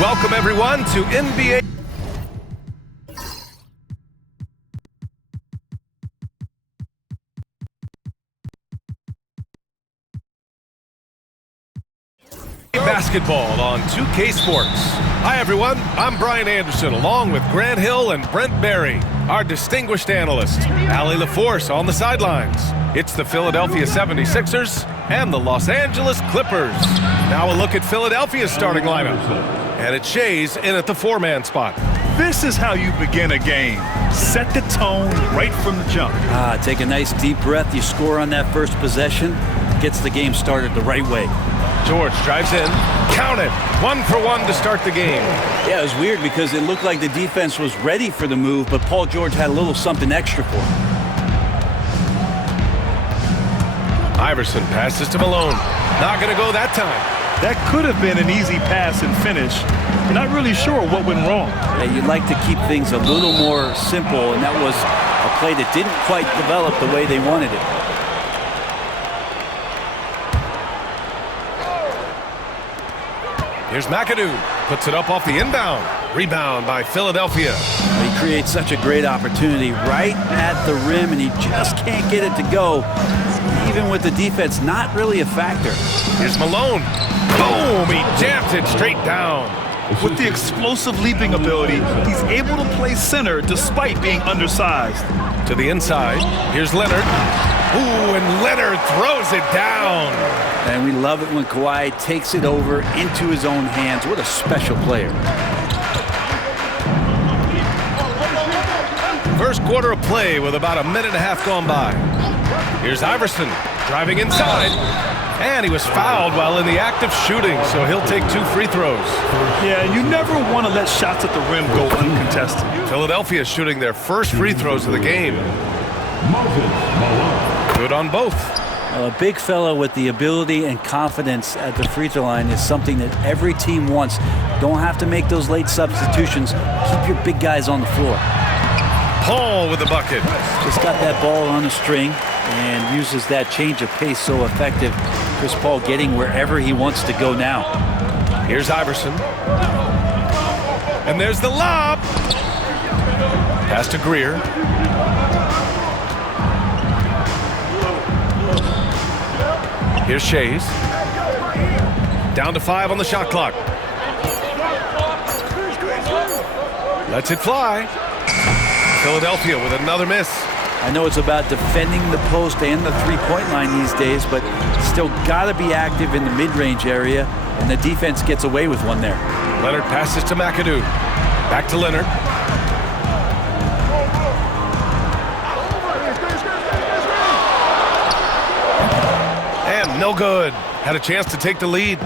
Welcome, everyone, to NBA. Basketball on 2K Sports. Hi, everyone. I'm Brian Anderson, along with Grant Hill and Brent Barry, our distinguished analyst, Allie LaForce on the sidelines. It's the Philadelphia 76ers and the Los Angeles Clippers. Now a look at Philadelphia's starting lineup. And it's Shays in at the four-man spot. This is how you begin a game. Set the tone right from the jump. Take a nice deep breath. You score on that first possession. Gets the game started the right way. George drives in. Count it. 1 for 1 to start the game. Yeah, it was weird because it looked like the defense was ready for the move, but Paul George had a little something extra for him. Iverson passes to Malone. Not going to go that time. That could have been an easy pass and finish. You're not really sure what went wrong. Yeah, you'd like to keep things a little more simple, and that was a play that didn't quite develop the way they wanted it. Here's McAdoo. Puts it up off the inbound. Rebound by Philadelphia. He creates such a great opportunity right at the rim, and he just can't get it to go. Even with the defense not really a factor. Here's Malone. Boom! He jams it straight down. With the explosive leaping ability, he's able to play center despite being undersized. To the inside. Here's Leonard. Ooh, and Leonard throws it down. And we love it when Kawhi takes it over into his own hands. What a special player. First quarter of play with about a minute and a half gone by. Here's Iverson driving inside. And he was fouled while in the act of shooting, so he'll take 2 free throws. Yeah, you never want to let shots at the rim go uncontested. Philadelphia shooting their first free throws of the game. Good on both. A big fella with the ability and confidence at the free throw line is something that every team wants. Don't have to make those late substitutions. Keep your big guys on the floor. Paul with the bucket. Just got that ball on a string and uses that change of pace so effective. Chris Paul getting wherever he wants to go now. Here's Iverson. And there's the lob. Pass to Greer. Here's Shays. Down to 5 on the shot clock. Lets it fly. Philadelphia with another miss. I know it's about defending the post and the three-point line these days, but still got to be active in the mid-range area, and the defense gets away with one there. Leonard passes to McAdoo. Back to Leonard. And no good. Had a chance to take the lead.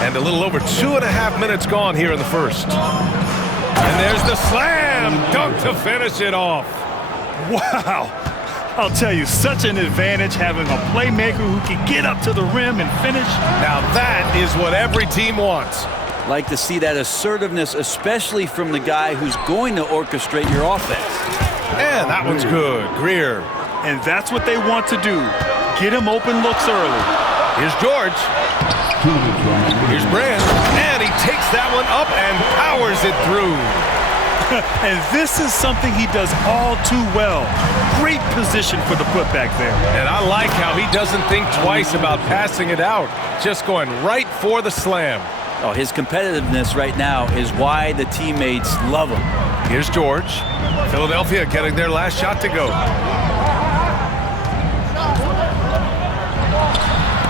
And a little over 2.5 minutes gone here in the first. And there's the slam dunk to finish it off. Wow. I'll tell you, such an advantage having a playmaker who can get up to the rim and finish. Now that is what every team wants. Like to see that assertiveness, especially from the guy who's going to orchestrate your offense. And that one's good. Greer. And that's what they want to do. Get him open looks early. Here's George. Here's Brand. And he takes that one up and powers it through. And this is something he does all too well. Great position for the putback there. And I like how he doesn't think twice about passing it out. Just going right for the slam. Oh, his competitiveness right now is why the teammates love him. Here's George. Philadelphia getting their last shot to go.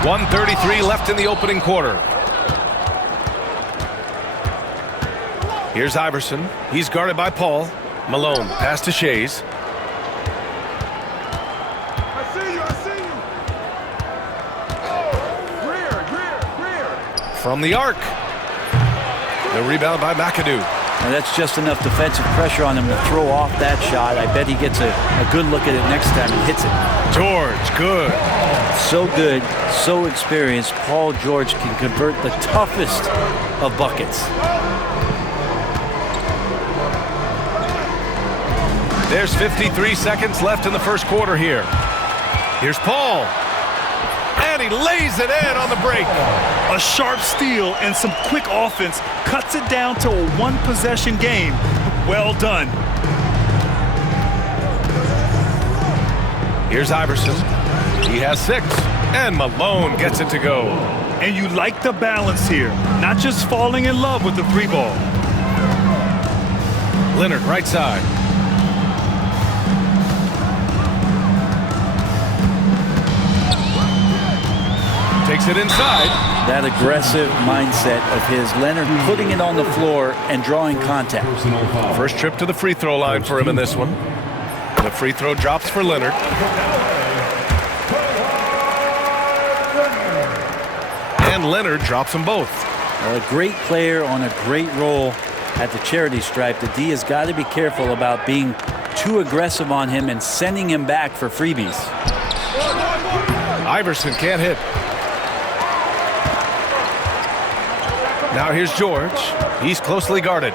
1:33 left in the opening quarter. Here's Iverson. He's guarded by Paul. Malone, pass to Shays. I see you. Greer. From the arc. The rebound by McAdoo. And that's just enough defensive pressure on him to throw off that shot. I bet he gets a good look at it next time he hits it. George, good. So good, so experienced. Paul George can convert the toughest of buckets. There's 53 seconds left in the first quarter here. Here's Paul. And he lays it in on the break. A sharp steal and some quick offense cuts it down to a one-possession game. Well done. Here's Iverson. He has 6. And Malone gets it to go. And you like the balance here, not just falling in love with the 3-ball. Leonard, right side. Takes it inside. That aggressive mindset of his, Leonard putting it on the floor and drawing contact. First trip to the free throw line for him in this one. The free throw drops for Leonard. And Leonard drops them both. Well, a great player on a great role at the charity stripe. The D has got to be careful about being too aggressive on him and sending him back for freebies. Iverson can't hit. Now here's George. He's closely guarded.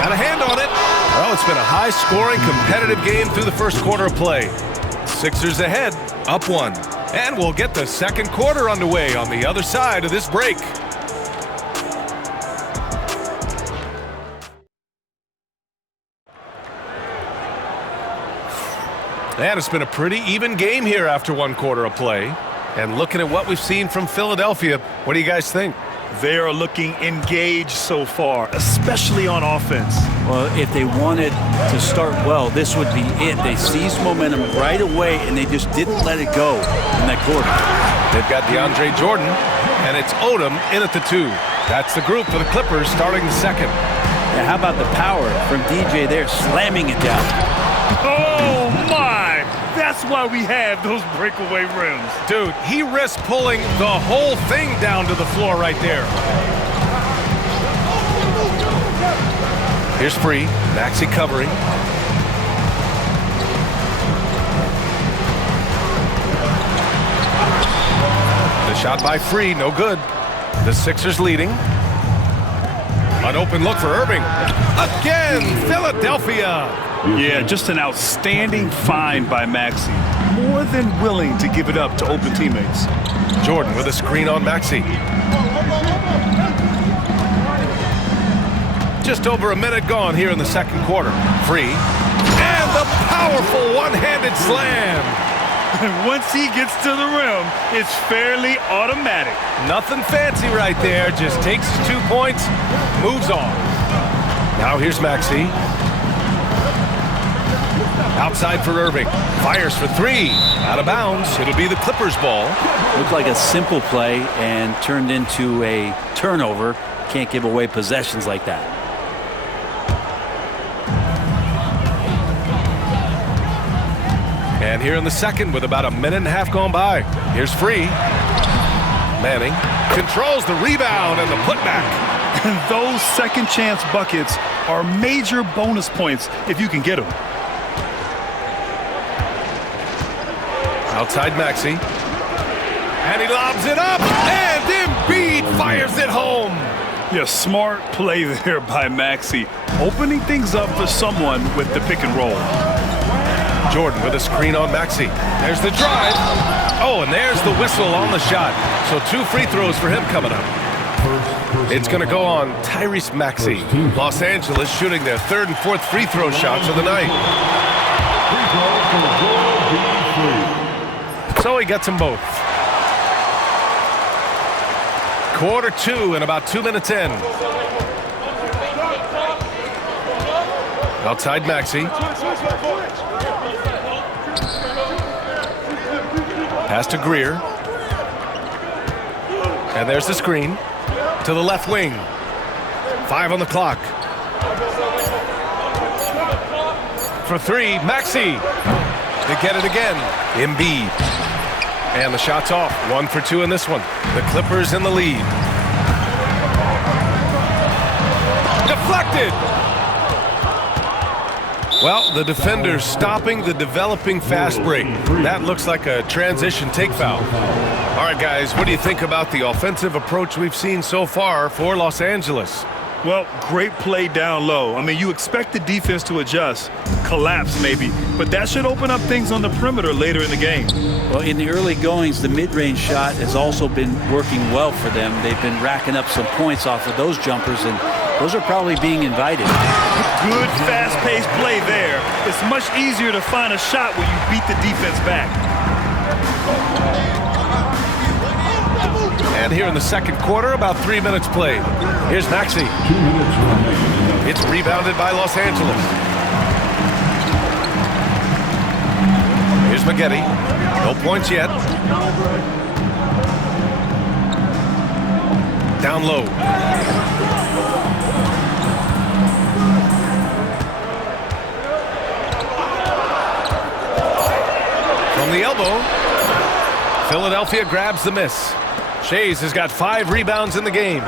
Got a hand on it. Well, it's been a high-scoring, competitive game through the first quarter of play. Sixers ahead, up 1. And we'll get the second quarter underway on the other side of this break. And it's been a pretty even game here after 1 quarter of play. And looking at what we've seen from Philadelphia, what do you guys think? They are looking engaged so far, especially on offense. Well, if they wanted to start well, this would be it. They seized momentum right away, and they just didn't let it go in that quarter. They've got DeAndre Jordan, and it's Odom in at the 2. That's the group for the Clippers starting the second. And how about the power from DJ there, slamming it down? Oh, my! That's why we have those breakaway rims. Dude, he risked pulling the whole thing down to the floor right there. Here's Free. Maxey covering. The shot by Free, no good. The Sixers leading. An open look for Irving. Again, Philadelphia. Yeah, just an outstanding find by Maxey. More than willing to give it up to open teammates. Jordan with a screen on Maxey. Just over a minute gone here in the second quarter. Free. And the powerful one-handed slam. And once he gets to the rim, it's fairly automatic. Nothing fancy right there. Just takes his 2 points, moves on. Now here's Maxey. Outside for Irving. Fires for 3. Out of bounds. It'll be the Clippers' ball. Looked like a simple play and turned into a turnover. Can't give away possessions like that. And here in the second with about a minute and a half gone by. Here's Free. Manning controls the rebound and the putback. And those second chance buckets are major bonus points if you can get them. Outside Maxey. And he lobs it up. And Embiid fires it home. Yeah, smart play there by Maxey. Opening things up for someone with the pick and roll. Jordan with a screen on Maxey. There's the drive. Oh, and there's the whistle on the shot. So 2 free throws for him coming up. It's going to go on Tyrese Maxey. Los Angeles shooting their 3rd and 4th free throw shots of the night. So he gets them both. Quarter 2 and about 2 minutes in. Outside Maxey. Pass to Greer. And there's the screen to the left wing. 5 on the clock. For 3, Maxey. They get it again. Embiid. And the shot's off. 1 for 2 in this one. The Clippers in the lead. Deflected. Well, the defender's stopping the developing fast break. That looks like a transition take foul. All right, guys, what do you think about the offensive approach we've seen so far for Los Angeles? Well, great play down low. I mean, you expect the defense to adjust, collapse maybe, but that should open up things on the perimeter later in the game. Well, in the early goings, the mid-range shot has also been working well for them. They've been racking up some points off of those jumpers, and those are probably being invited. Good, fast-paced play there. It's much easier to find a shot when you beat the defense back. And here in the second quarter, about 3 minutes played. Here's Maxey. It's rebounded by Los Angeles. Here's Maggette. No points yet. Down low. From the elbow, Philadelphia grabs the miss. Shays has got 5 rebounds in the game.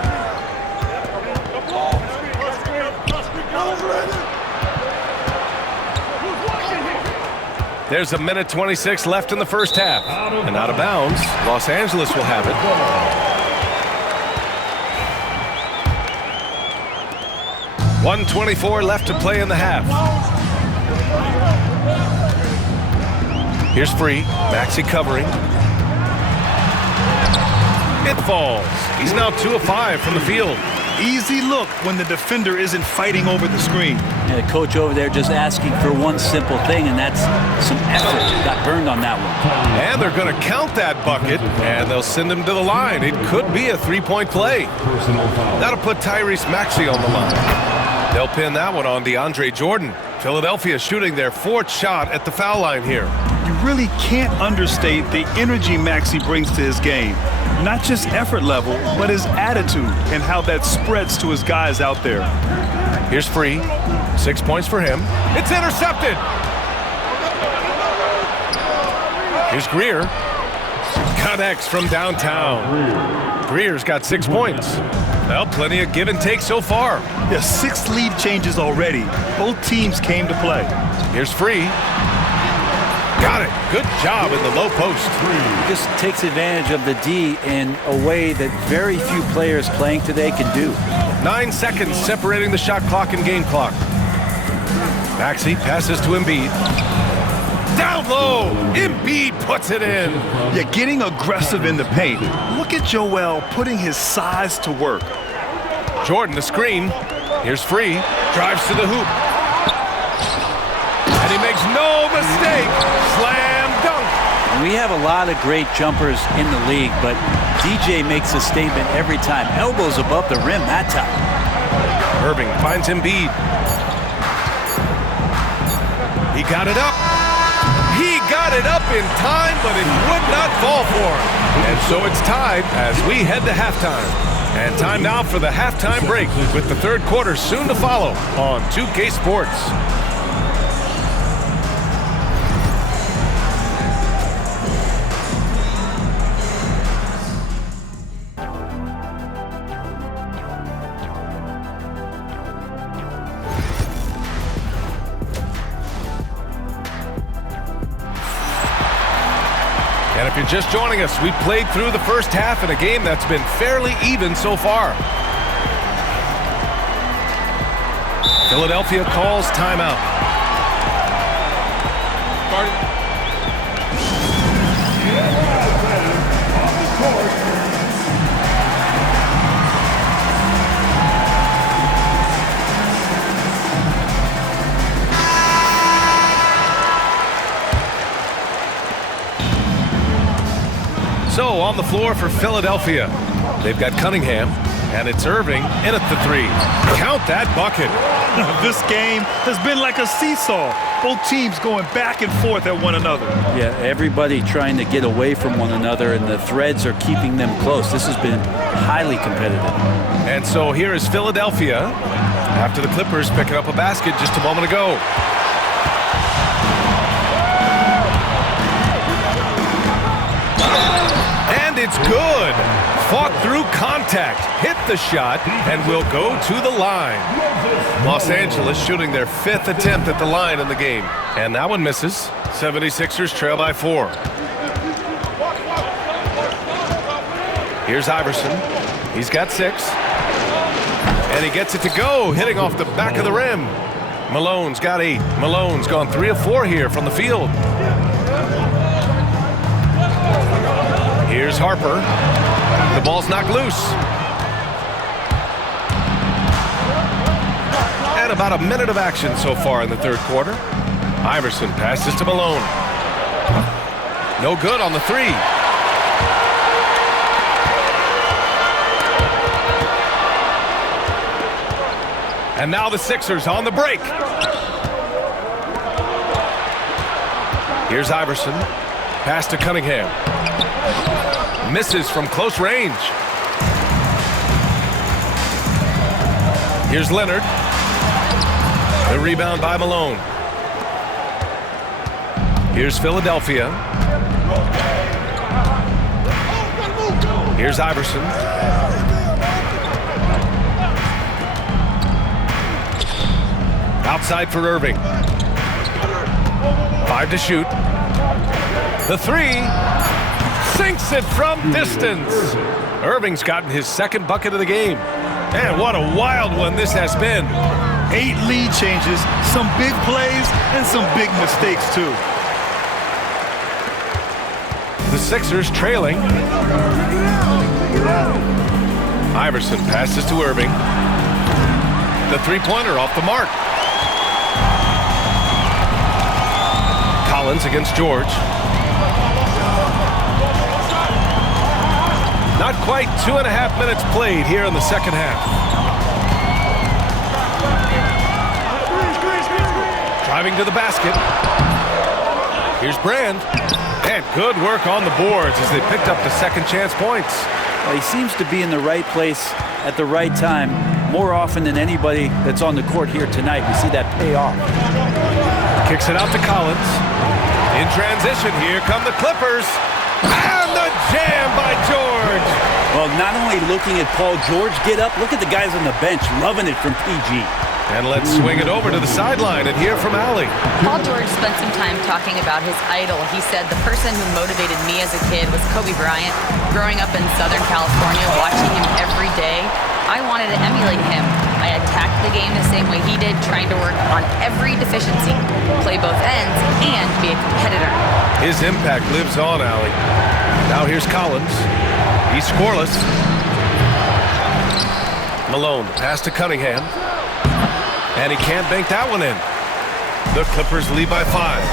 There's 1:26 left in the first half. And out of bounds, Los Angeles will have it. .124 left to play in the half. Here's Free. Maxey covering. It falls. He's now 2 of 5 from the field. Easy look when the defender isn't fighting over the screen. Yeah, the coach over there just asking for one simple thing, and that's some effort. Got burned on that one. And they're going to count that bucket, and they'll send him to the line. It could be a 3-point play. That'll put Tyrese Maxey on the line. They'll pin that one on DeAndre Jordan. Philadelphia shooting their 4th shot at the foul line here. You really can't understate the energy Maxey brings to his game. Not just effort level, but his attitude and how that spreads to his guys out there. Here's Free. 6 points for him. It's intercepted. Here's Greer. Connects from downtown. Greer's got 6 points. Well, plenty of give and take so far. Yeah, 6 lead changes already. Both teams came to play. Here's Free. Got it. Good job in the low post. He just takes advantage of the D in a way that very few players playing today can do. 9 seconds separating the shot clock and game clock. Maxey passes to Embiid. Down low. Embiid puts it in. Yeah, getting aggressive in the paint. Look at Joel putting his size to work. Jordan the screen. Here's Free. Drives to the hoop. And he makes no mistake. Slam dunk. And we have a lot of great jumpers in the league, but DJ makes a statement every time. Elbows above the rim that time. Irving finds Embiid. He got it up. He got it up in time, but it would not fall for him. And so it's tied as we head to halftime. And time now for the halftime break, with the third quarter soon to follow on 2K Sports. And if you're just joining us, we played through the first half in a game that's been fairly even so far. Philadelphia calls timeout. So on the floor for Philadelphia, they've got Cunningham, and it's Irving in at the 3. Count that bucket. This game has been like a seesaw. Both teams going back and forth at one another. Yeah, everybody trying to get away from one another, and the threads are keeping them close. This has been highly competitive. And so here is Philadelphia after the Clippers picking up a basket just a moment ago. And it's good. Fought through contact, hit the shot, and will go to the line. Los Angeles shooting their 5th attempt at the line in the game. And that one misses. 76ers trail by 4. Here's Iverson. He's got 6. And he gets it to go, hitting off the back of the rim. Malone's got 8. Malone's gone 3 of 4 here from the field. Here's Harper. The ball's knocked loose. And about a minute of action so far in the third quarter. Iverson passes to Malone. No good on the 3. And now the Sixers on the break. Here's Iverson. Pass to Cunningham. Misses from close range. Here's Leonard. The rebound by Malone. Here's Philadelphia. Here's Iverson. Outside for Irving. 5 to shoot. The 3 sinks it from distance. Irving's gotten his second bucket of the game. And what a wild one this has been. 8 lead changes, some big plays, and some big mistakes, too. The Sixers trailing. Iverson passes to Irving. The three-pointer off the mark. Collins against George. Not quite 2.5 minutes played here in the second half. Driving to the basket. Here's Brand. And good work on the boards as they picked up the second chance points. Well, he seems to be in the right place at the right time more often than anybody that's on the court here tonight. We see that pay off. Kicks it out to Collins. In transition, here come the Clippers. And the jam by George. Well, not only looking at Paul George get up, look at the guys on the bench loving it from PG. And let's swing it over to the sideline and hear from Allie. Paul George spent some time talking about his idol. He said, the person who motivated me as a kid was Kobe Bryant. Growing up in Southern California, watching him every day, I wanted to emulate him. I attacked the game the same way he did, trying to work on every deficiency, play both ends, and be a competitor. His impact lives on, Allie. Now here's Collins. He's scoreless. Malone, pass to Cunningham. And he can't bank that one in. The Clippers lead by 5.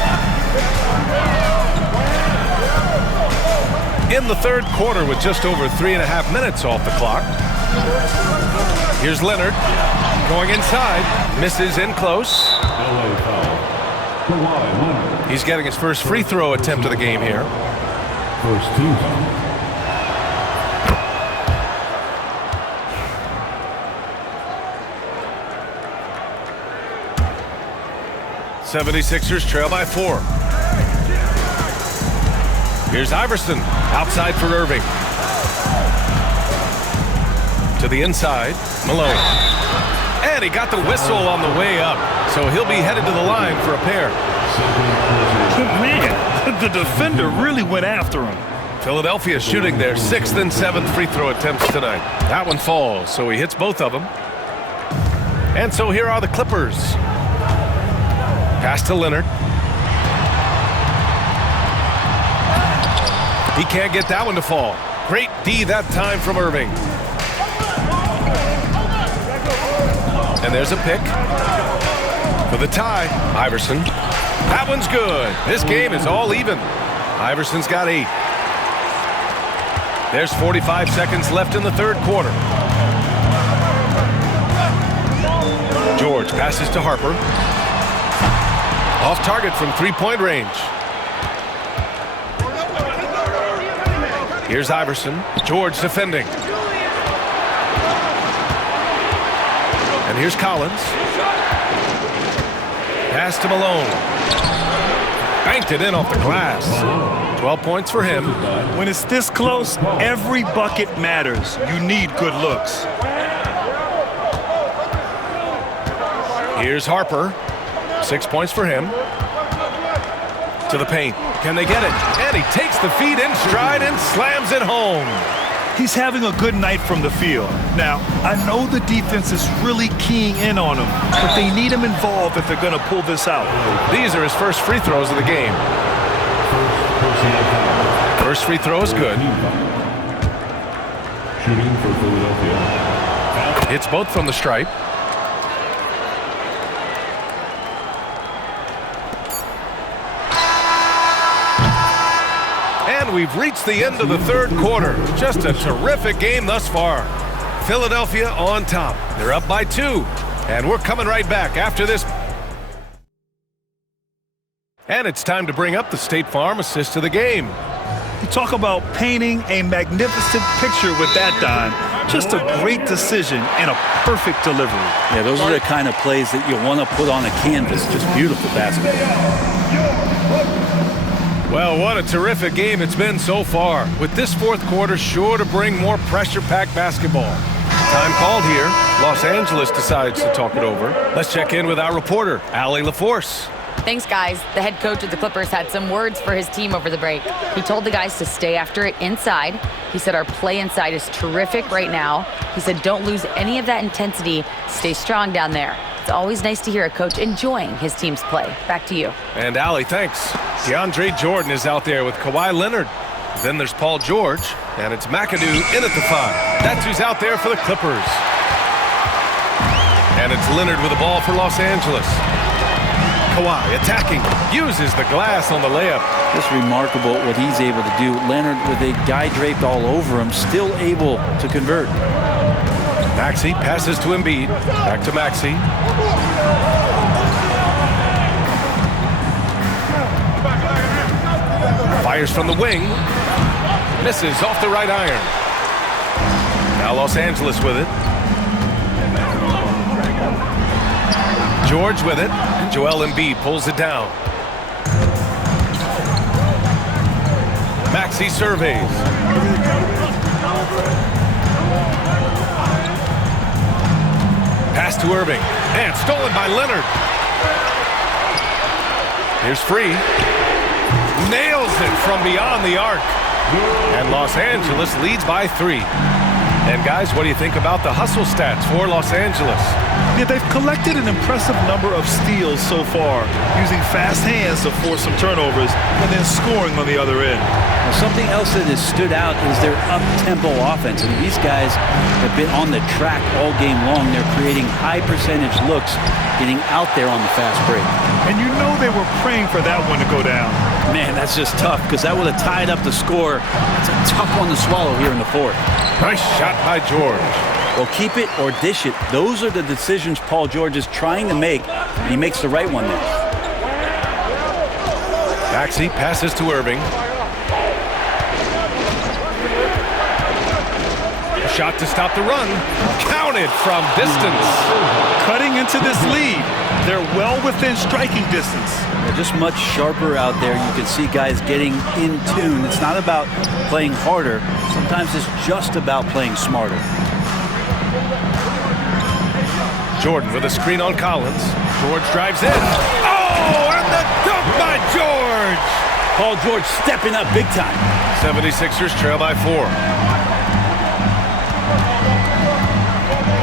In the third quarter with just over 3.5 minutes off the clock. Here's Leonard going inside. Misses in close. He's getting his first free throw attempt of the game here. First team. 76ers trail by 4. Here's Iverson outside for Irving. To the inside, Malone. And he got the whistle on the way up, so he'll be headed to the line for a pair. Man, the defender really went after him. Philadelphia shooting their 6th and 7th free throw attempts tonight. That one falls, so he hits both of them. And so here are the Clippers. Pass to Leonard. He can't get that one to fall. Great D that time from Irving. And there's a pick for the tie. Iverson. That one's good. This game is all even. Iverson's got 8. There's 45 seconds left in the third quarter. George passes to Harper. Off target from three-point range. Here's Iverson. George defending. And here's Collins. Pass to Malone. Banked it in off the glass. 12 points for him. When it's this close, every bucket matters. You need good looks. Here's Harper. 6 points for him. To the paint. Can they get it? And he takes the feed in stride and slams it home. He's having a good night from the field. Now, I know the defense is really keying in on him, but they need him involved if they're going to pull this out. These are his first free throws of the game. First free throw is good. Shooting for Philadelphia. Hits both from the stripe. And we've reached the end of the third quarter. Just a terrific game thus far. Philadelphia on top. They're up by 2. And we're coming right back after this. And it's time to bring up the State Farm assist of the game. You talk about painting a magnificent picture with that, Don. Just a great decision and a perfect delivery. Yeah, those are the kind of plays that you want to put on a canvas. Just beautiful basketball. Well, what a terrific game it's been so far. With this fourth quarter sure to bring more pressure-packed basketball. Time called here. Los Angeles decides to talk it over. Let's check in with our reporter, Allie LaForce. Thanks, guys. The head coach of the Clippers had some words for his team over the break. He told the guys to stay after it inside. He said our play inside is terrific right now. He said don't lose any of that intensity. Stay strong down there. It's always nice to hear a coach enjoying his team's play. Back to you. And Allie, thanks. DeAndre Jordan is out there with Kawhi Leonard. Then there's Paul George, and it's McAdoo in at the 5. That's who's out there for the Clippers. And it's Leonard with the ball for Los Angeles. Kawhi attacking, uses the glass on the layup. Just remarkable what he's able to do. Leonard with a guy draped all over him, still able to convert. Maxey passes to Embiid. Back to Maxey. Fires from the wing. Misses off the right iron. Now Los Angeles with it. George with it. Joel Embiid pulls it down. Maxey surveys. Pass to Irving. And stolen by Leonard. Here's Free. Nails it from beyond the arc. And Los Angeles leads by 3. And guys, what do you think about the hustle stats for Los Angeles? Yeah, they've collected an impressive number of steals so far, using fast hands to force some turnovers and then scoring on the other end. Well, something else that has stood out is their up-tempo offense. I mean, these guys have been on the track all game long. They're creating high-percentage looks, getting out there on the fast break. And you know they were praying for that one to go down. Man, that's just tough because that would have tied up the score. It's a tough one to swallow here in the fourth. Nice shot by George. Well, keep it or dish it. Those are the decisions Paul George is trying to make, and he makes the right one there. Maxey passes to Irving. A shot to stop the run. Counted from distance. Cutting into this lead. They're well within striking distance. They're just much sharper out there. You can see guys getting in tune. It's not about playing harder. Sometimes it's just about playing smarter. Jordan with a screen on Collins. George drives in. Oh, and the dunk by George! Paul George stepping up big time. 76ers trail by 4.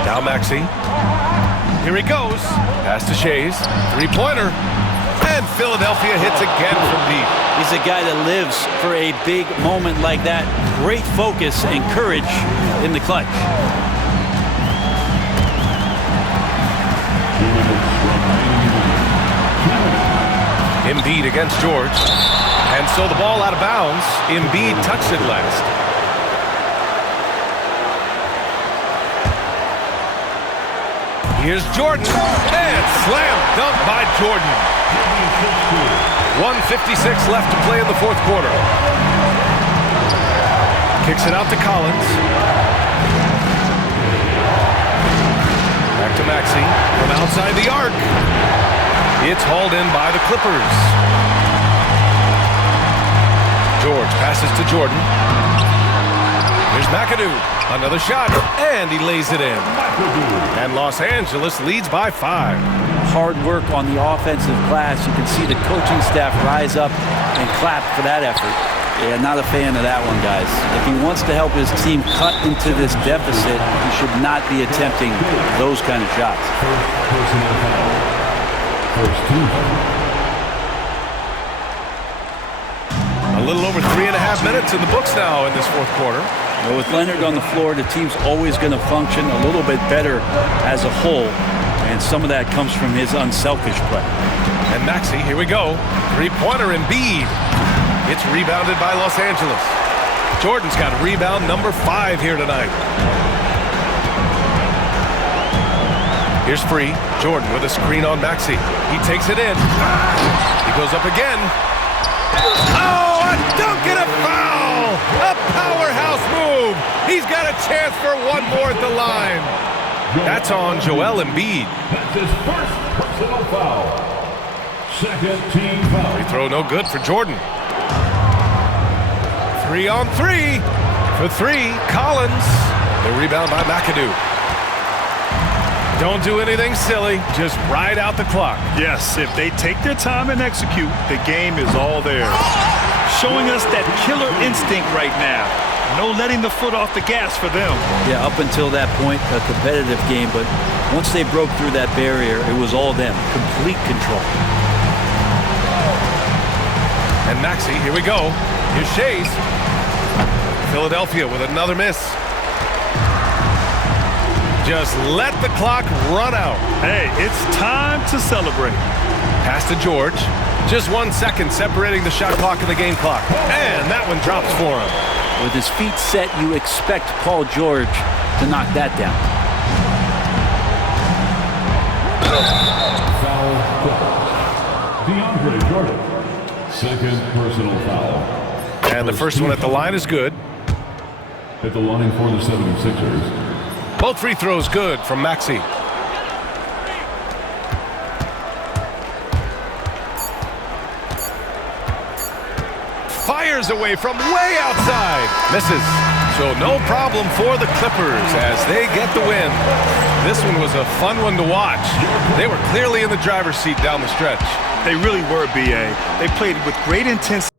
Now Maxey. Here he goes. Pass to Shays. 3-pointer. And Philadelphia hits again from deep. He's a guy that lives for a big moment like that. Great focus and courage in the clutch. Embiid against George. And so the ball out of bounds. Embiid touched it last. Here's Jordan. And slam dunk by Jordan. 1:56 left to play in the fourth quarter. Kicks it out to Collins. Back to Maxey from outside the arc. It's hauled in by the Clippers. George passes to Jordan. Here's McAdoo. Another shot, and he lays it in. And Los Angeles leads by 5. Hard work on the offensive glass. You can see the coaching staff rise up and clap for that effort. Yeah, not a fan of that one, guys. If he wants to help his team cut into this deficit, he should not be attempting those kind of shots. First personal foul. First team foul. A little over 3.5 minutes in the books now in this fourth quarter. Well, with Leonard on the floor, the team's always going to function a little bit better as a whole, and some of that comes from his unselfish play. And Maxey, here we go. Three-pointer Embiid. It's rebounded by Los Angeles. Jordan's got rebound number 5 here tonight. Here's free. Jordan with a screen on Maxey. He takes it in. He goes up again. Oh, a dunk and a foul! A powerhouse move! He's got a chance for one more at the line. That's on Joel Embiid. That's his first personal foul. Second team foul. Free throw no good for Jordan. 3 on 3 for 3. Collins. The rebound by McAdoo. Don't do anything silly. Just ride out the clock. Yes, if they take their time and execute, the game is all theirs. Showing us that killer instinct right now. No letting the foot off the gas for them. Yeah, up until that point, a competitive game, but once they broke through that barrier, it was all them. Complete control. And Maxey, here we go. Here's Shays. Philadelphia with another miss. Just let the clock run out. Hey, it's time to celebrate. Pass to George. Just 1 second separating the shot clock and the game clock. And that one drops for him. With his feet set, you expect Paul George to knock that down. Foul. DeAndre Jordan. Second personal foul. And the first one at the line is good. At the line for the 76ers. Both free throws good from Maxey. Fires away from way outside. Misses. So no problem for the Clippers as they get the win. This one was a fun one to watch. They were clearly in the driver's seat down the stretch. They really were, B.A. They played with great intensity.